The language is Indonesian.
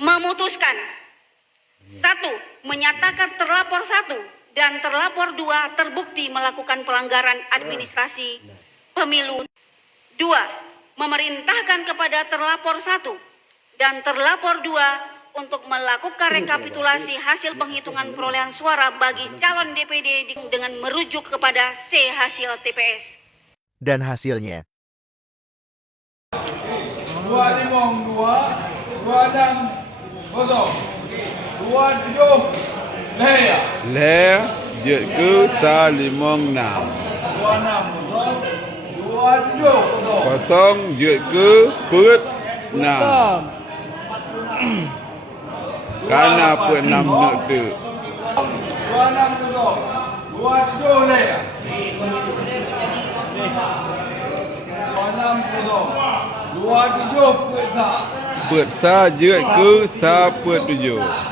memutuskan 1. Menyatakan terlapor 1 dan terlapor 2 terbukti melakukan pelanggaran administrasi pemilu. 2. Memerintahkan kepada terlapor 1 dan terlapor 2 untuk melakukan rekapitulasi hasil penghitungan perolehan suara bagi calon DPD dengan merujuk kepada C hasil TPS. Dan hasilnya 250 Leh Jet ke Salimong 6 Kosong Jet ke Put 6 Karena Put 6 nak tu 260 Put Sa Jet ke Sa Put 7